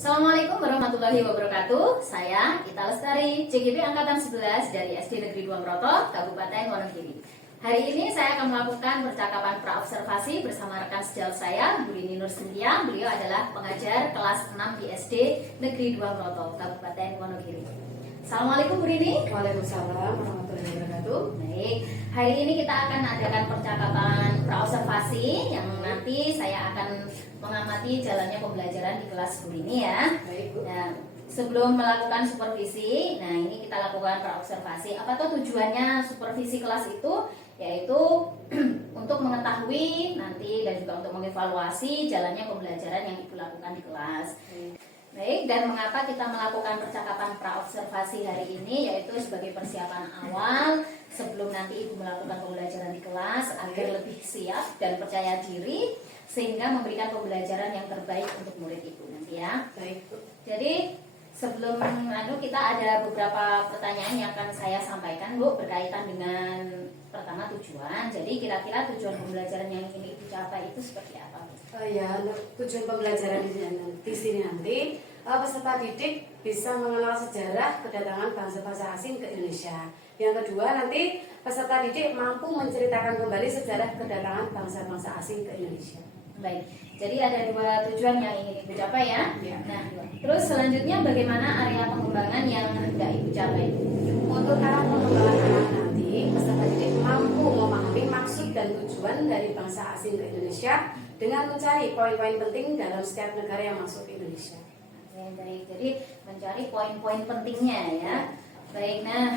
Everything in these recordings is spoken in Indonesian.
Assalamualaikum warahmatullahi wabarakatuh. Saya Ita Lestari, CGP Angkatan 11 dari SD Negeri 2 Meroto, Kabupaten Wonogiri. Hari ini saya akan melakukan percakapan praobservasi bersama rekan sejawat saya, Bu Rini Nur Cynthia. Beliau adalah pengajar kelas 6 di SD Negeri 2 Meroto, Kabupaten Wonogiri. Assalamualaikum Bu Rini. Waalaikumsalam warahmatullahi wabarakatuh. Baik, hari ini kita akan adakan percakapan praobservasi yang nanti saya akan mengamati jalannya pembelajaran di kelas Bu Rini ya. Baik, Bu. Nah, sebelum melakukan supervisi, nah ini kita lakukan praobservasi. Apa tuh tujuannya supervisi kelas itu? Yaitu untuk mengetahui nanti dan juga untuk mengevaluasi jalannya pembelajaran yang Ibu lakukan di kelas. Baik, dan mengapa kita melakukan percakapan praobservasi hari ini, yaitu sebagai persiapan awal sebelum nanti Ibu melakukan pembelajaran di kelas agar lebih siap dan percaya diri sehingga memberikan pembelajaran yang terbaik untuk murid Ibu nanti ya. Baik, Bu. Jadi sebelum kita ada beberapa pertanyaan yang akan saya sampaikan Bu berkaitan dengan pertama tujuan. Jadi kira-kira tujuan pembelajaran yang ingin Ibu capai itu seperti apa Bu? Tujuan pembelajaran di sini nanti peserta didik bisa mengenal sejarah kedatangan bangsa-bangsa asing ke Indonesia. Yang kedua, nanti peserta didik mampu menceritakan kembali sejarah kedatangan bangsa-bangsa asing ke Indonesia. Baik, jadi ada dua tujuan yang ingin Ibu capai ya. Ya. Nah, terus selanjutnya bagaimana area pengembangan yang hendak Ibu capai? Untuk arah pengembangan anak nanti, peserta didik mampu memahami maksud dan tujuan dari bangsa asing ke Indonesia dengan mencari poin-poin penting dalam setiap negara yang masuk ke Indonesia. Oke, baik. Jadi mencari poin-poin pentingnya ya. Baik, nah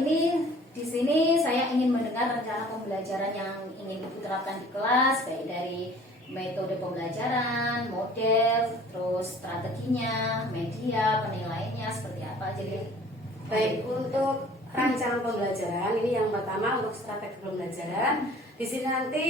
ini di sini saya ingin mendengar rencana pembelajaran yang ingin Ibu terapkan di kelas, baik dari metode pembelajaran, model, terus strateginya, media, penilaiannya seperti apa. Jadi Baik, untuk rancangan pembelajaran ini yang pertama untuk strategi pembelajaran. Di sini nanti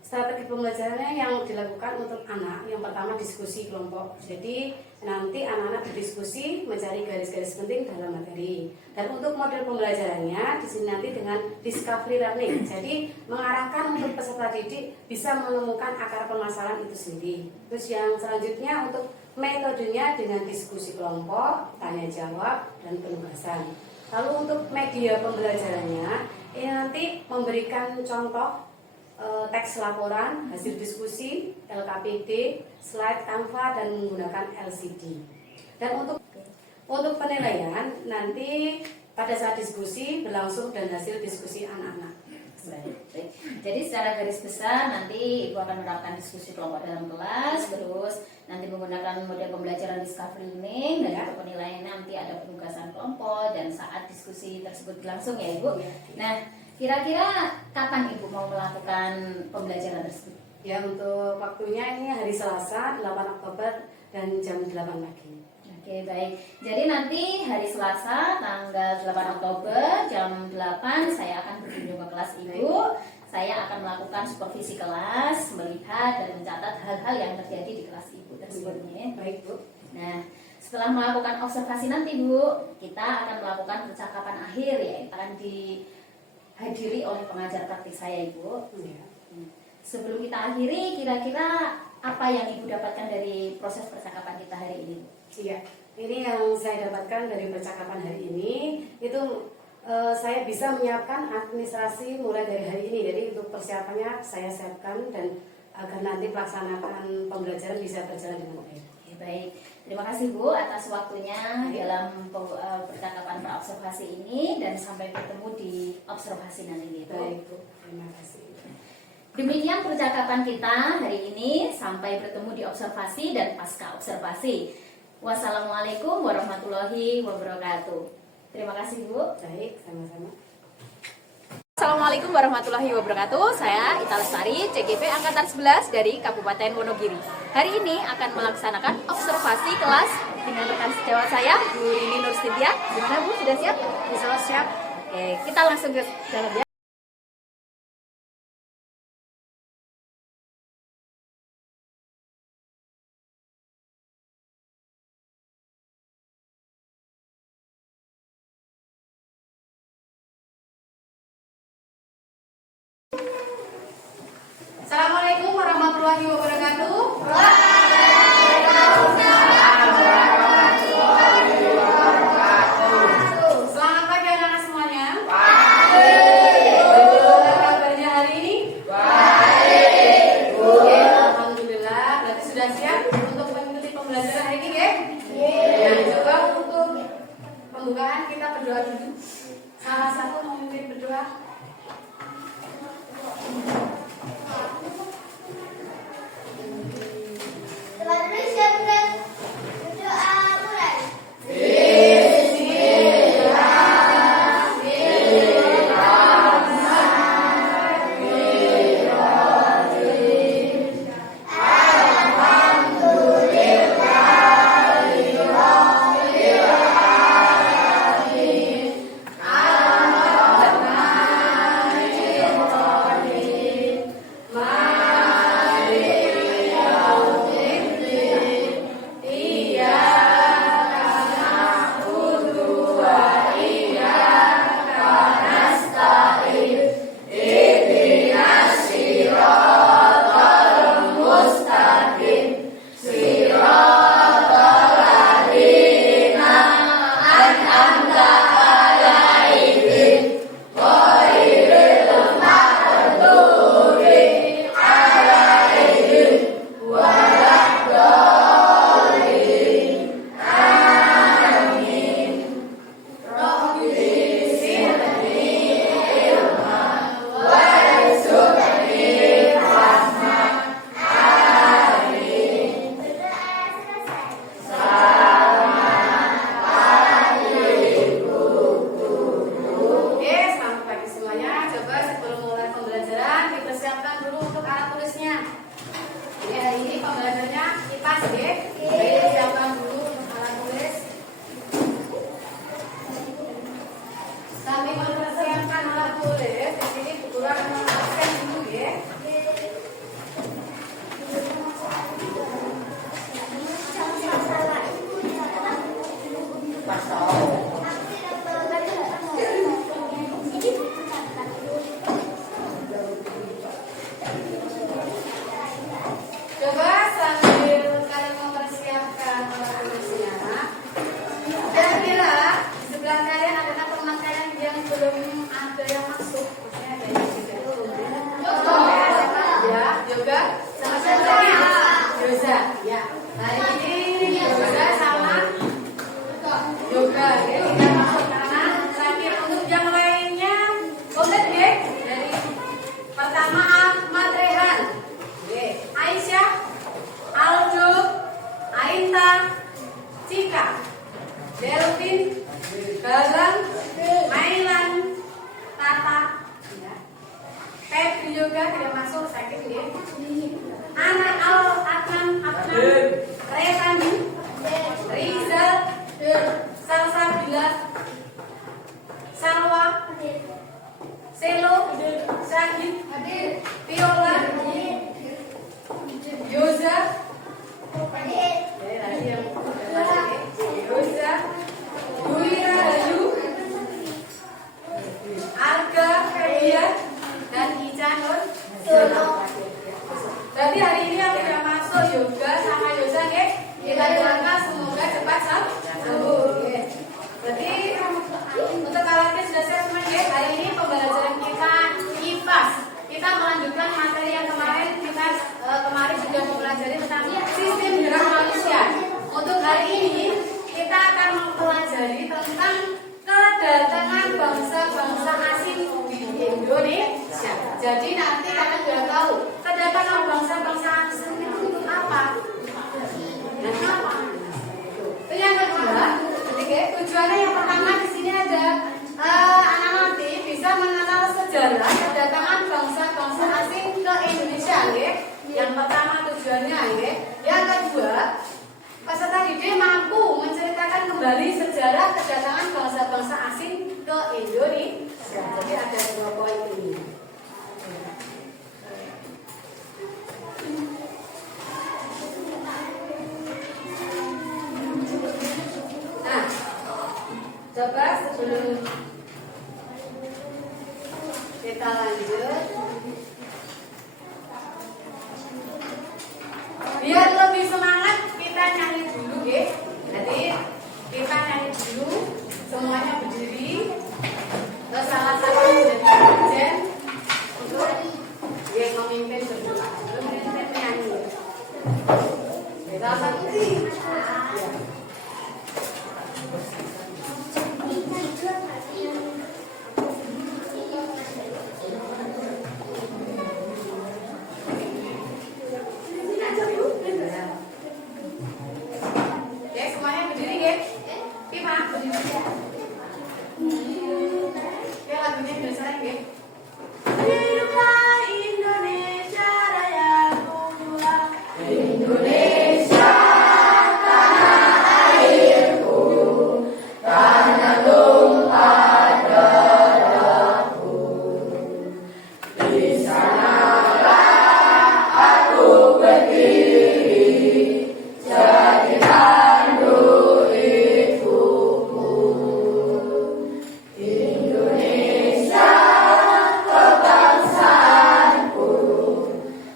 strategi pembelajarannya yang dilakukan untuk anak. Yang pertama diskusi kelompok. Jadi nanti anak-anak berdiskusi mencari garis-garis penting dalam materi. Dan untuk model pembelajarannya di sini nanti dengan discovery learning. Jadi mengarahkan untuk peserta didik bisa menemukan akar permasalahan itu sendiri. Terus yang selanjutnya untuk metodenya dengan diskusi kelompok, tanya jawab, dan penugasan. Lalu untuk media pembelajarannya ini nanti memberikan contoh teks laporan, hasil diskusi, LKPD, slide Canva, dan menggunakan LCD. Dan untuk penilaian nanti pada saat diskusi berlangsung dan hasil diskusi anak-anak. baik. Jadi secara garis besar nanti Ibu akan menerapkan diskusi kelompok dalam kelas, terus nanti menggunakan model pembelajaran discovery learning, dan untuk penilaian nanti ada penugasan kelompok dan saat diskusi tersebut berlangsung ya Ibu. Nah, kira-kira kapan Ibu mau melakukan pembelajaran tersebut? Ya, untuk waktunya ini hari Selasa 8 Oktober dan jam 8 pagi. Oke, baik. Jadi nanti hari Selasa tanggal 8 Oktober jam 8 saya akan berkunjung ke kelas Ibu. Saya akan melakukan supervisi kelas, melihat dan mencatat hal-hal yang terjadi di kelas Ibu tersebut. Baik, Bu. Nah, setelah melakukan observasi nanti Bu, kita akan melakukan percakapan akhir ya, akan dihadiri oleh pengajar praktik saya Ibu. Ya. Sebelum kita akhiri, kira-kira apa yang Ibu dapatkan dari proses percakapan kita hari ini? Iya, ini yang saya dapatkan dari percakapan hari ini itu saya bisa menyiapkan administrasi mulai dari hari ini. Jadi untuk persiapannya saya siapkan dan agar nanti pelaksanaan pembelajaran bisa berjalan dengan baik. Oke, baik. Terima kasih Bu atas waktunya dalam percakapan praobservasi ini dan sampai bertemu di observasi nanti. Baik, Bu. Terima kasih. Demikian percakapan kita hari ini, sampai bertemu di observasi dan pasca observasi. Wassalamualaikum warahmatullahi wabarakatuh. Terima kasih Bu. Baik, sama-sama. Assalamualaikum warahmatullahi wabarakatuh. Saya Ita Lestari, CGP Angkatan 11 dari Kabupaten Wonogiri. Hari ini akan melaksanakan observasi kelas dengan rekan sejawat saya, Bu Rini Nur Cynthia. Gimana Bu, sudah siap? Bisa siap? Oke, kita langsung ke dalam ya. Assalamualaikum warahmatullahi wabarakatuh. Waalaikumsalam. berdoa dulu. Salah satu memimpin berdoa. Berarti hari ini yang tidak masuk yoga sama yoga kita doakan semoga cepat sembuh. Berarti untuk kalian sudah siap semua ya. Hari ini pembelajaran kita IPAS. Kita melanjutkan materi yang kemarin kita kemarin sudah mempelajari tentang sistem gerak manusia. Untuk hari ini kita akan mempelajari tentang kedatangan bangsa-bangsa asing di Indonesia. Jadi nanti kalian sudah tahu kedatangan bangsa-bangsa asing itu untuk apa? Dan apa? Itu yang kedua. Jadi tujuannya yang pertama di sini ada anak nanti bisa mengenal sejarah kedatangan bangsa-bangsa asing ke Indonesia, ya. Yang pertama tujuannya, ya. Yang kedua, peserta didik mampu menceritakan kembali sejarah kedatangan bangsa-bangsa asing ke Indonesia. Jadi ada dua poin ini. Nah, coba sebelum kita lanjut, biar lebih semangat kita nyanyi dulu, ya. Jadi kita nyanyi dulu, semuanya berdiri. Terus salah satu menjadi agen untuk yang memimpin berdoa, memimpin menyanyi. Kita satu. Kak. Oke, lagunya Indonesia Raya nggih. Hiduplah Indonesia Raya Mula. Indonesia tanah airku, tanah tumpah darahku. Di sanalah aku berdiri, jadi tandu ibuku. Indonesia kebangsaanku,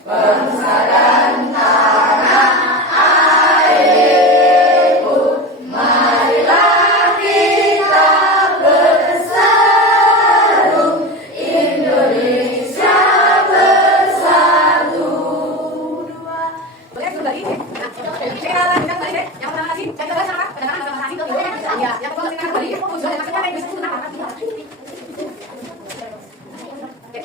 bangsa dan tanah airku. Marilah kita berseru, Indonesia bersatu. Boleh kembali? Saya lanjutkan kembali deh. Yang pertama tadi, saya coba sama pendengaran bahasa asing tuh. Ya, yang kedua kita kembali. Tujuan dan maksudnya kayak gitu apa?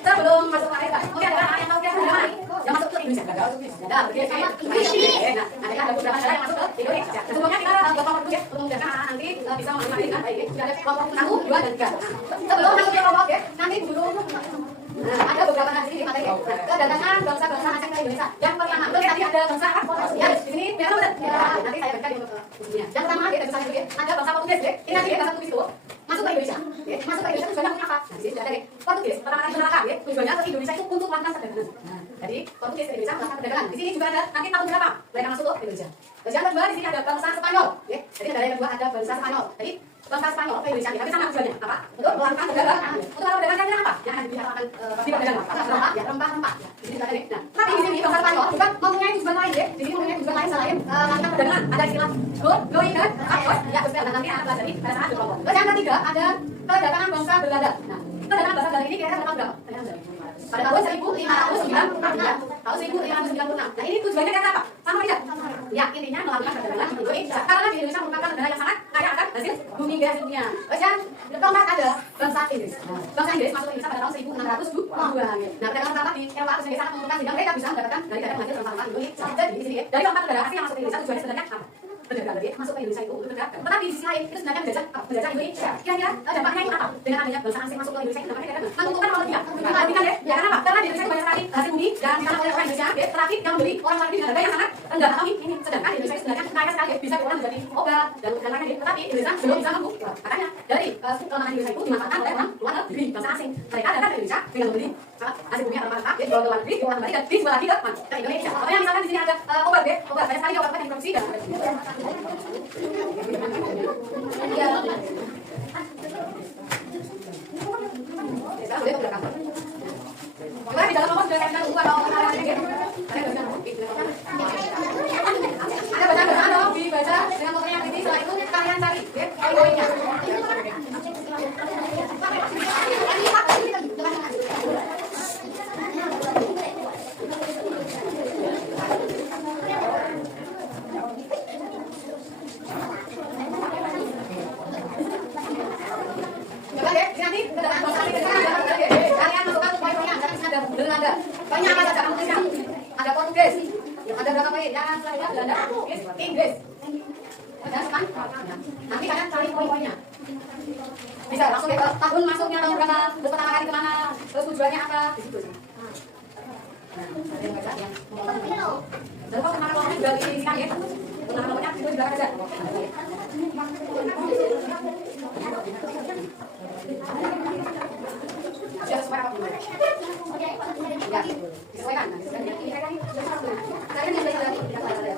Sebelum masuk ke akhir, mungkin ada anak yang tahu kira-kira mana? Yang masuk ke Indonesia. Ada, ada beberapa negara yang masuk ke Indonesia. Sebelumnya kita kelompok dulu ya, untuk memudahkan anak nanti bisa mengenali dengan baik. Sudah ada kelompok 1, 2, dan 3. Sebelum masuk ke kelompok ya, nanti dulu ada beberapa nasi di materi kedatangan bangsa-bangsa asing ke Indonesia. Yang pertama, terus tadi ada bangsa apa? Ya, di sini biar benar. Ya, nanti saya baca di bukunya. Yang pertama ya, ada bangsa ada bangsa Portugis ya. Ini nanti bangsa Portugis itu masuk ke Indonesia. Ya, masuk ke Indonesia tujuannya punya apa? Nah, di sini sudah ada nih. Portugis pertama kali mengenalkan ya, tujuannya ke Indonesia itu untuk melakukan perdagangan. Nah, jadi Portugis ke Indonesia melakukan perdagangan. Di sini juga ada nanti tahun berapa mereka masuk ke Indonesia. Terus yang kedua di sini ada bangsa Spanyol, ya. Jadi ada yang kedua ada bangsa Spanyol. Jadi bangsa Spanyol ke Indonesia tapi sama tujuannya apa? Untuk melakukan perdagangan. Untuk melakukan perdagangan apa? Yang akan dibicarakan di perdagangan apa? Ya rempah-rempah. Di sini ada nih. Nah, tapi di sini bangsa Spanyol juga mempunyai tujuan lain ya. Di sini mempunyai tujuan lain selain melakukan perdagangan. Ada istilah going dan akos. Ya, betul. Nanti akan pelajari pada saat berkelompok. Terus yang ketiga ada kedatangan bangsa Belanda. Nah, kedatangan bangsa Belanda ini kira-kira tahun berapa? Pada tahun 1596. Tahun 1596. Nah, ini tujuannya karena apa? Sama tidak? Ya, intinya melakukan perdagangan di Indonesia. Karena di Indonesia merupakan negara yang sangat kaya akan hasil bumi gas dunia. Terus yang keempat ada bangsa Inggris. Bangsa Inggris masuk ke Indonesia pada tahun 1602. Nah, perdagangan pertama di Eropa itu sangat menguntungkan sehingga mereka bisa mendapatkan dari hasil rempah-rempah Indonesia. Jadi di sini ya, dari keempat negara asing yang masuk ke Indonesia tujuannya sebenarnya apa? Berdagang, jadi masuk ke Indonesia itu untuk berdagang. Tetapi di sisi lain itu sebenarnya menjajah Indonesia. Kira-kira dampaknya ini apa? Dengan adanya bangsa asing masuk ke Indonesia itu dampaknya dagang. Menguntungkan orang dia. Menguntungkan ya. Ya karena apa? Karena di Indonesia banyak sekali hasil bumi dan ditanam oleh orang Indonesia. Tetapi yang beli orang-orang di negara yang sangat rendah atau ini. Sedangkan di Indonesia sebenarnya kaya sekali bisa diolah menjadi obat dan lain-lain. Tetapi Indonesia belum bisa mampu. Makanya dari kelemahan Indonesia itu dimanfaatkan oleh orang luar negeri, bangsa asing. Mereka datang ke Indonesia dengan membeli hasil bumi yang rempah-rempah, dijual ke luar negeri, diolah kembali dan dijual lagi ke Indonesia. Makanya misalkan di sini ada obat ya, obat banyak sekali obat-obat yang produksi dan Coba di dalam nomor sudah saya buka kalau ada bacaan dong, dibaca dengan motornya yang ini. Setelah itu kalian cari ya poin-poinnya. Coba deh, nanti kalian masukkan poin-poinnya. Karena ada Belanda. Poinnya apa saja kamu tulisnya? Ada Portugis. Ada berapa poin? Yang selanjutnya Belanda, Portugis, Inggris. Ada kan? Nanti kalian cari poin-poinnya. Bisa langsung ke tahun masuknya tahun berapa, terus pertama kali kemana, terus tujuannya apa, di situ. Nah, ada yang baca yang lalu kalau kemana kelompoknya juga diisikan ya. Kemana kelompoknya itu juga ada. Sudah sesuai apa belum? Ya, disesuaikan. Kalian yang belajar dari kita belajar.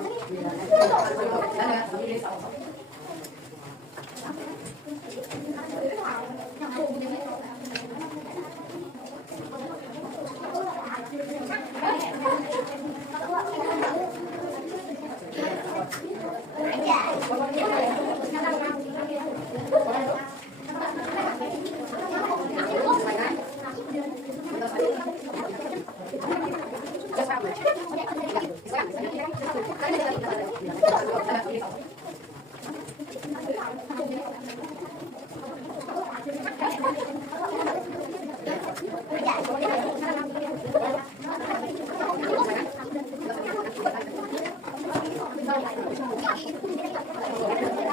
Thank you.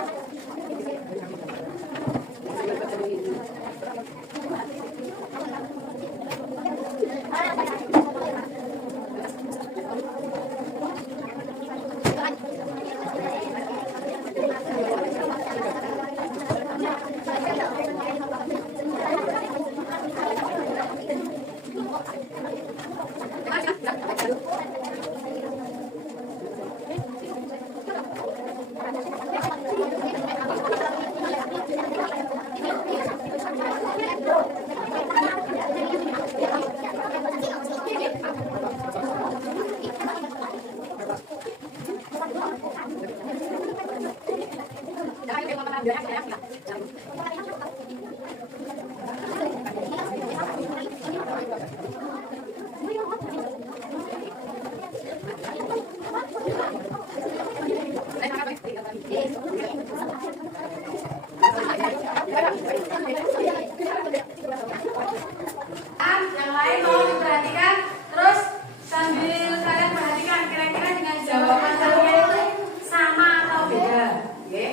Yang lain mau diperhatikan, terus sambil kalian perhatikan kira-kira dengan jawaban kalian itu sama atau beda. Oke.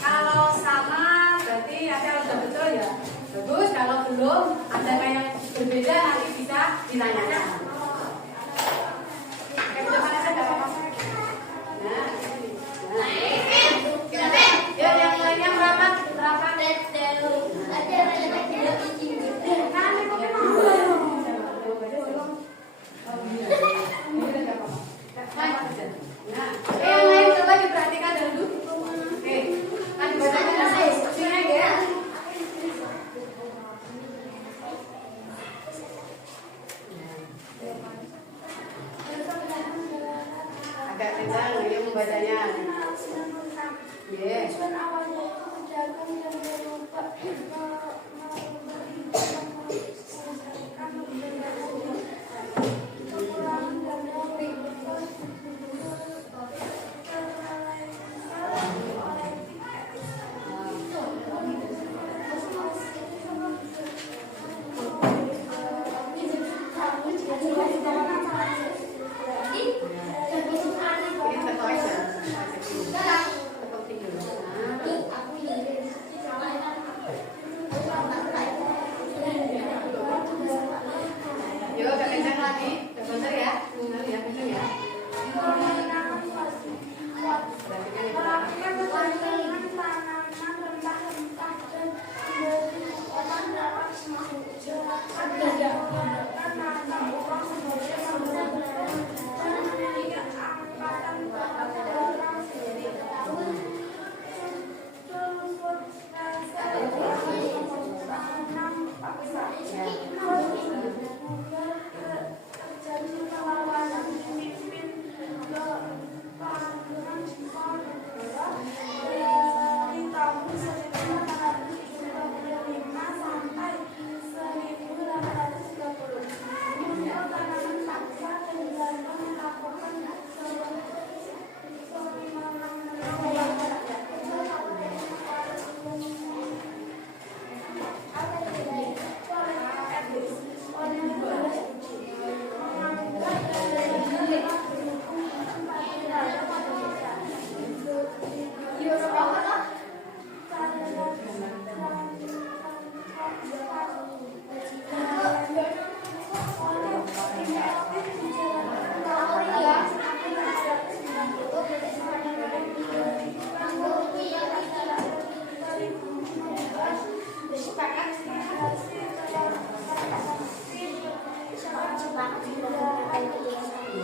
Kalau sama berarti ada udah betul ya. Bagus, kalau belum ada yang berbeda nanti bisa ditanyakan. Oke, udah mana saja apa-apa. Nah, yuk yang lainnya berapa? Nah, yang lain coba diperhatikan dulu. Oke, kan dibacanya instruksinya ya. Agak kencang ya membacanya. Yes. Yuk, agak kencang lagi. Bentar ya. Bentar ya, kencang ya. Perhatikan di belakang.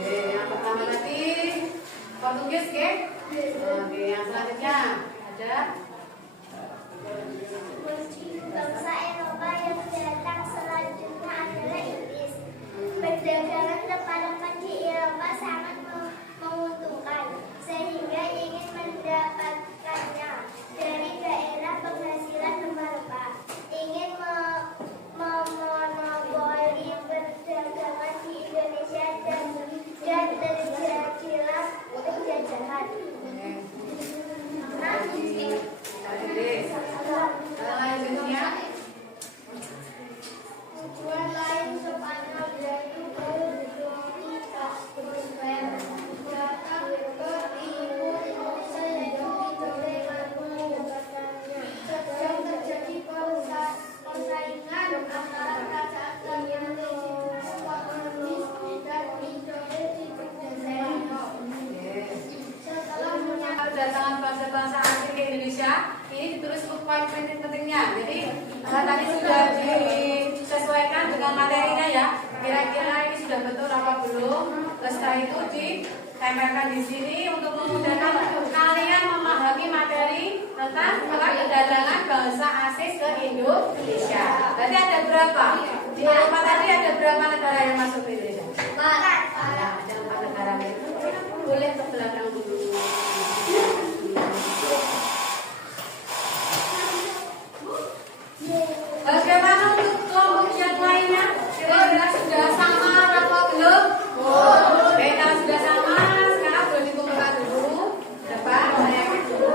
Yang pertama tadi Portugis, oke? Oke, yang selanjutnya ada bangsa Eropa yang datang selanjutnya adalah Inggris. Perdagangan rempah-rempah di Eropa sangat menguntungkan, sehingga ingin mendapatkannya dari daerah penghasilan rempah-rempah. Ingin memonopoli perdagangan di Indonesia dan terjadilah penjajahan. Tujuan lain Spanyol yaitu diskusinya. Jadi tadi sudah disesuaikan dengan materinya ya. Kira-kira ini sudah betul apa belum? Terus setelah itu ditempelkan di sini untuk memudahkan kalian memahami materi tentang kedatangan bangsa asing ke Indonesia. Berarti ada berapa? Di Eropa tadi ada berapa negara yang masuk ke Indonesia? 4. Ya, ada 4 negara itu. Boleh ke belakang dulu. Bagaimana untuk kelompok yang lainnya? Kira-kira sudah sama atau belum? Oke, kalau sudah sama, sekarang boleh dikumpulkan dulu. Depan, saya dulu.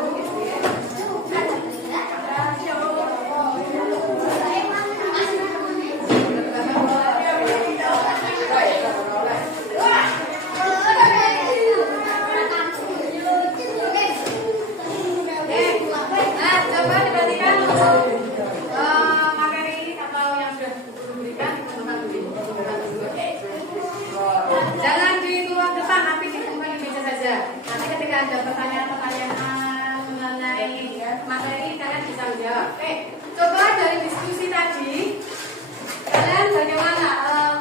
Coba diperhatikan materi ini atau yang sudah diberikan dikumpulkan dulu. Jangan di ruang depan, tapi dikumpulkan di meja saja. Nanti ketika ada pertanyaan-pertanyaan mengenai materi, kalian bisa menjawab. Coba dari diskusi tadi, kalian bagaimana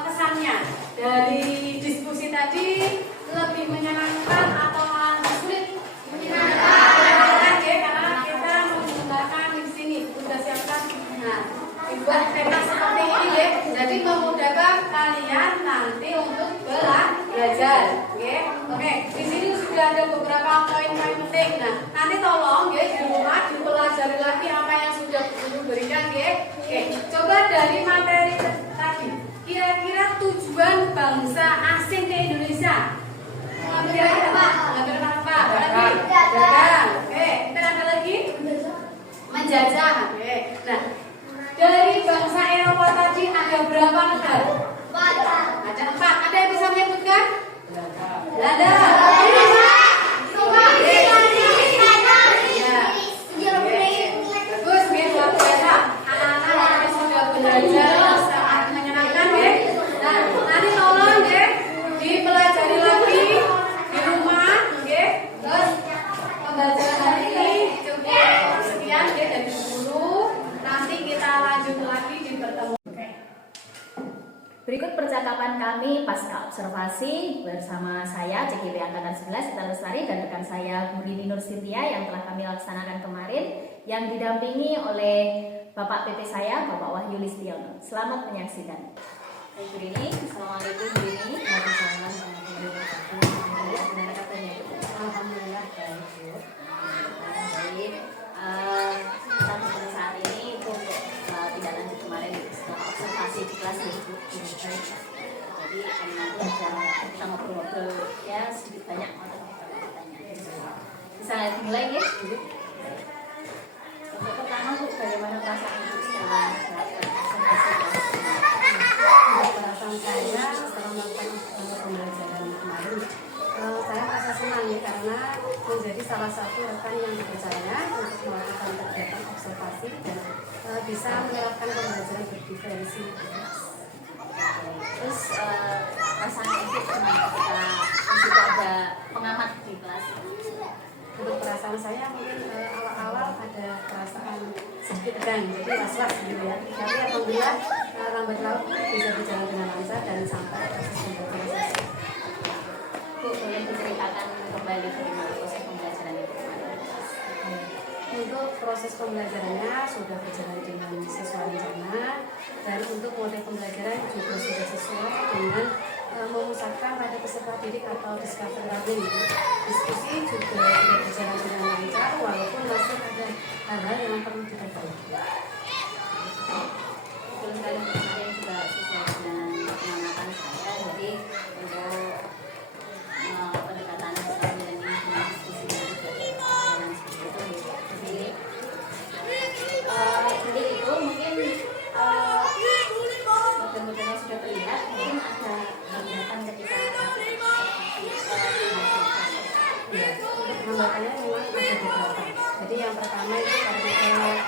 kesannya? Dari diskusi tadi lebih menyenangkan atau malah sulit? Menyenangkan. Karena kita menggunakan di sini sudah siapkan. Nah, dibuat tema seperti ini ya. Jadi memudahkan kalian nanti untuk belajar. Oke. Di sini sudah ada beberapa poin-poin penting. Nah, nanti tolong ya di rumah dipelajari lagi apa yang sudah Guru berikan ya. Oke. Coba dari materi tadi. Kira-kira tujuan bangsa asing ke Indonesia? Kira-kira apa? Lagi. Dagang. Oke. Kita ada lagi? Menjajah. Oke. Nah, dari bangsa Eropa tadi ada berapa negara? 4. Ada 4. Ada yang bisa menyebutkan? Belanda. Bagus, luar biasa. Anak-anak yang sudah belajar sangat menyenangkan ya. Nah, nanti tolong ya dipelajari lagi di rumah, oke? Terus pembelajaran hari ini cukup sekian ya dari guru. Nanti kita lanjut lagi di pertemuan. Berikut percakapan kami pasca observasi bersama saya CGP Angkatan 11 Sita Lestari dan rekan saya Bu Rini Nur Sintia yang telah kami laksanakan kemarin yang didampingi oleh Bapak PP saya Bapak Wahyu Listiono. Selamat menyaksikan. Bu Rini, Assalamualaikum Bu Rini. Waalaikumsalam warahmatullahi wabarakatuh. Gimana kabarnya Bu? Alhamdulillah baik Bu. Baik. Kita ketemu saat ini untuk tidak lanjut kemarin setelah observasi di kelas ya Bu. Jadi nanti kita ngobrol-ngobrol ya sedikit banyak untuk bertanya. Bisa dimulai ya? Untuk pertama Bu, bagaimana perasaan Ibu setelah observasi? Perasaan saya setelah melakukan pembelajaran kemarin, saya merasa senang ya karena menjadi salah satu rekan yang dipercaya untuk melakukan kegiatan observasi dan bisa menerapkan pembelajaran berdiferensi. Terus perasaan Ibu gimana ketika di situ ada pengamat di kelas? Untuk perasaan saya mungkin awal-awal ada perasaan sedikit tegang, jadi was-was gitu ya. Tapi alhamdulillah lambat laun bisa berjalan dengan lancar dan sampai proses pembelajaran selesai. Bu, boleh diceritakan kembali bagaimana proses pembelajaran itu? Untuk proses pembelajarannya sudah berjalan dengan sesuai rencana dan untuk model pembelajaran juga sudah sesuai dengan memusatkan pada peserta didik atau discovery learning. Diskusi juga sudah berjalan dengan lancar walaupun masih ada hal-hal yang perlu diperbaiki. Betul sekali kemarin juga sesuai dengan pengamatan saya. Jadi untuk pendekatan discovery learning dengan diskusi juga berjalan seperti itu. Jadi itu mungkin model-modelnya sudah terlihat, mungkin ada hambatan ketika Hambatannya memang ada beberapa. Jadi yang pertama itu karena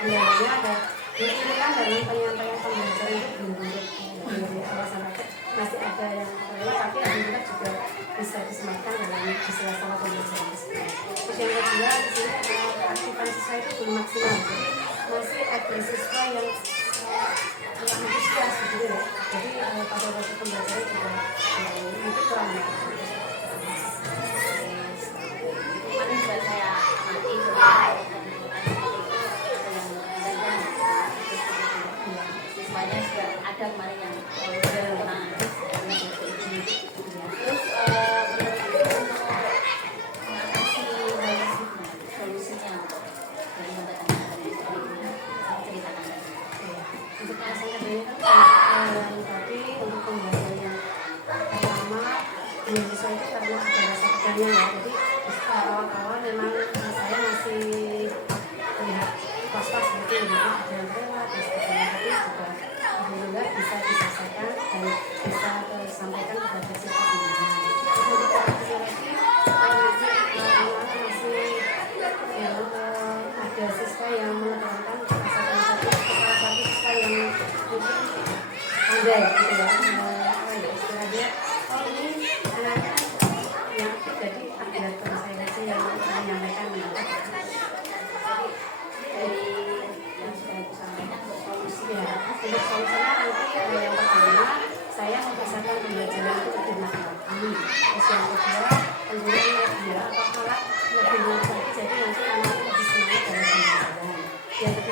kendalanya ada ini kan dalam penyampaian pembelajaran itu belum dari awal sampai akhir masih ada yang terlewat, tapi alhamdulillah juga bisa disematkan dalam di sela-sela pembelajaran tersebut. Terus yang kedua di sini keaktifan siswa itu belum maksimal. Jadi masih ada siswa yang kurang antusias gitu ya. Jadi pada waktu pembelajaran juga itu kurang ya. Kemarin juga saya amati coba siswanya juga ada kemarin yang kurang. Terus untuk mengatasi solusinya dari ceritakan tadi. Untuk alasannya ini kan tapi untuk pembelajaran yang pertama siswa itu karena ada rasa tegannya ya. Jadi awal-awal memang saya masih melihat was-was gitu ya, ada yang lewat dan sebagainya, tapi juga alhamdulillah bisa diselesaikan dan bisa tersampaikan kepada siswa pembelajaran. Jadi lagi masih yang ada siswa yang menerangkan rasa tersebut, salah satu siswa yang mungkin pandai gitu ya, istilahnya ini anaknya yang jadi ada konsentrasi yang menyampaikan dari yang sudah disampaikan untuk solusi ya. Untuk solusinya nanti yang pertama saya mempersiapkan pembelajaran itu lebih matang. Terus yang kedua tentunya media atau alat lebih luas lagi, jadi nanti anak lebih semangat dalam pembelajaran. Yang ketiga